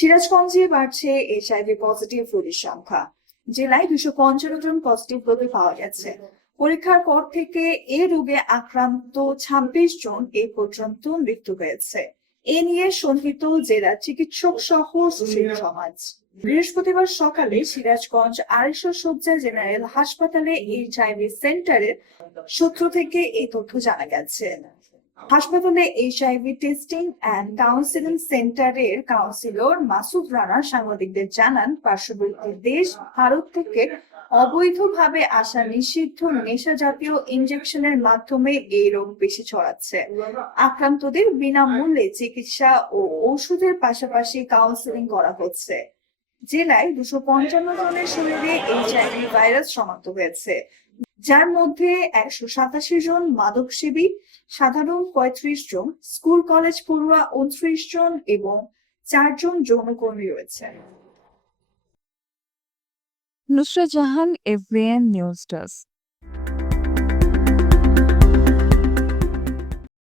সিরাজগঞ্জে বাড়ছে HIV positive রোগীর সংখ্যা। জেলায় 255 জন পজিটিভ রোগী পাওয়া গেছে। পরীক্ষার পর থেকে এ রোগে আক্রান্ত 26 জন এ পর্যন্ত মৃত্যু হয়েছে। এ নিয়ে শঙ্কিত জেলা চিকিৎসক সহ সুশীল সমাজ। বৃহস্পতিবার সকালে সিরাজগঞ্জ 250 শয্যা জেনারেল হাসপাতালে এইচআইভি সেন্টারের সূত্র থেকে এই তথ্য জানা গেছে। হাসপাতালে এইচআইভি টেস্টিং অ্যান্ড কাউন্সিলিং সেন্টারের কাউন্সিলর মাসুদ রানা সাংবাদিকদের জানান, পার্শ্ববর্তী দেশ ভারত থেকে অবৈধভাবে আসা নিষিদ্ধ নেশা জাতীয় ইনজেকশনের মাধ্যমে এই রোগ বেশি ছড়াচ্ছে। আক্রান্তদের বিনামূল্যে চিকিৎসা ও ওষুধের পাশাপাশি কাউন্সিলিং করা হচ্ছে। জেলায় 255 জনের শরীরে এইচআইভি ভাইরাস শনাক্ত হয়েছে, যার মধ্যে 187 জন মাদকসেবী, সাধারণ 35 জন, স্কুল কলেজ পড়ুয়া 29 জন এবং 4 জন যৌনকর্মী রয়েছে। Nusrat Jahan, এফবিএন news desk.